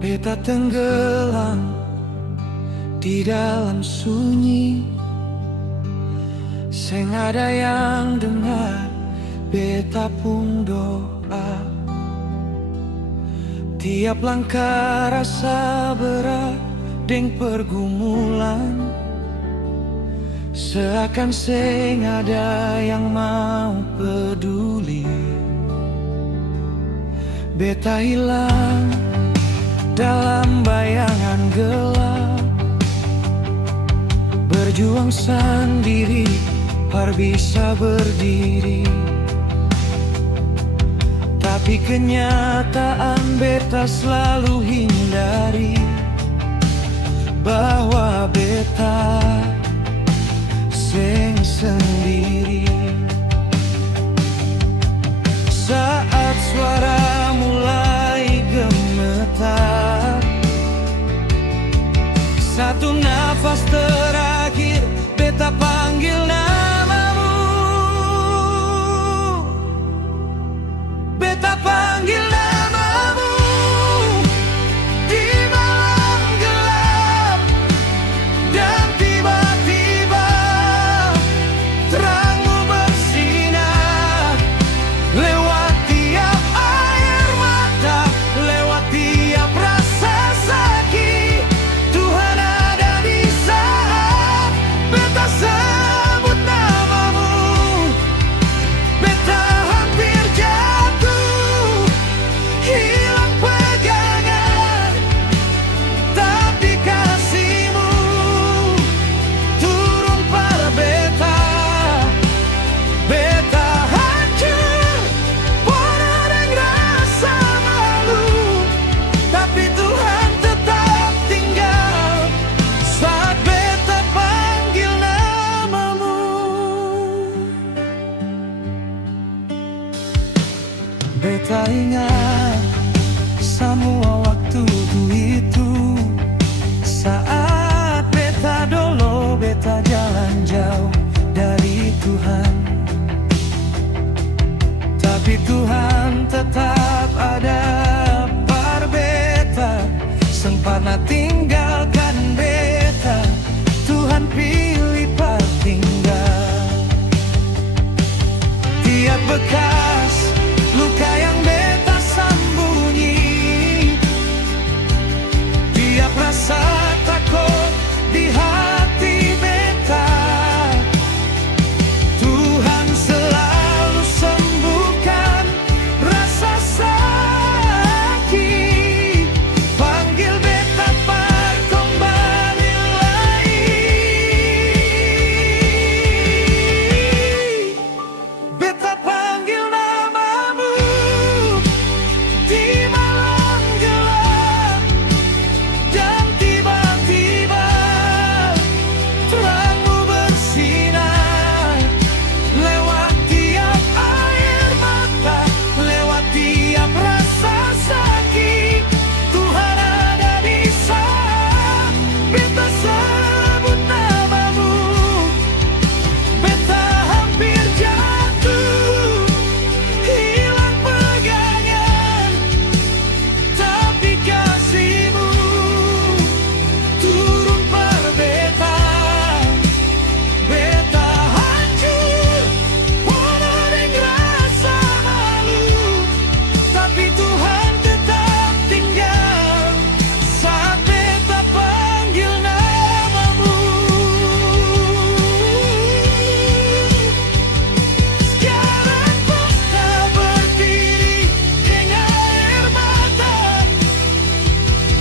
Beta tenggelam di dalam sunyi, seng ada yang dengar beta pun doa. Tiap langkah rasa berat deng pergumulan, seakan seng ada yang mau peduli. Beta hilang dalam bayangan gelap, berjuang sendiri, har bisa berdiri. Tapi kenyataan beta selalu hindari, bahwa beta seng sendiri. Saat suara mulai gemetar, satu nafas terakhir beta panggil namamu. Beta panggil namamu di malam gelap, dan tiba-tiba terangmu bersinar lewat tiap air mata, lewat tiap rasa sakit. Tuhan ada di saat beta sebut namamu. Beta hampir jatuh, hilang pegangan, tapi kasihmu turun pada beta. Beta hancur, penuh dengan rasa malu, tapi Tuhan tetap tinggal saat beta panggil namamu. Beta ingat semua waktu itu, saat beta dulu beta jalan jauh dari Tuhan. Tapi Tuhan tetap ada par beta, sempatna tinggalkan beta. Tuhan pilih par tinggal. Tiap bekas luka yang beta sembunyi, tiap rasa takut di hati beta, Tuhan selalu sembuhkan rasa sakit. Panggil beta par kembali lagi. Beta panggil namamu di malam gelap, dan tiba-tiba terangmu bersinar lewat tiap air mata, lewat tiap rasa sakit. Tuhan ada di saat beta sebut namamu. Beta hampir jatuh, hilang pegangan, tapi kasihmu turun per beta. Beta hancur, penuh dengan rasa malu, tapi Tuhan tetap tinggal saat beta panggil namamu. Sekarang beta berdiri dengan air mata,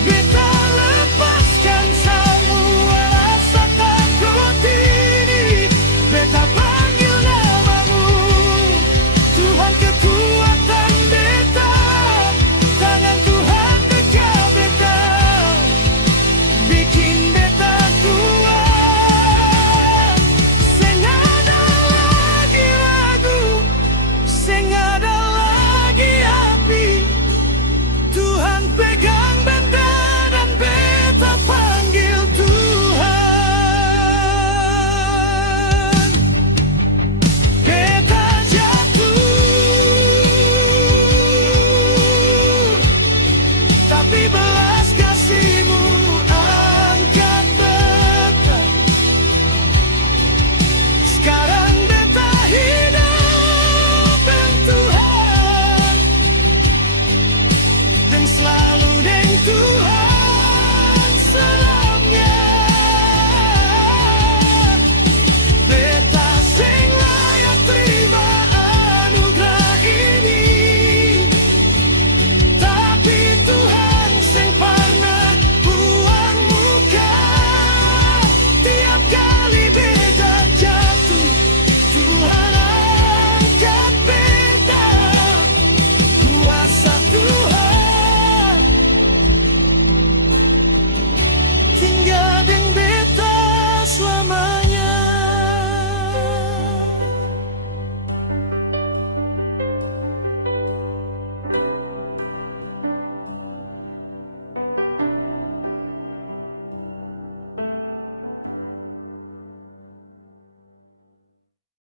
beta lepaskan semua rasa takut ini. Beta panggil namamu, Tuhan kekuatan beta, tangan Tuhan dekat beta, bikin beta kuat. Seng ada lagi lagu, seng ada lagi api, Tuhan pegang benda dan beta panggil Tuhan. Beta jatuh, tapi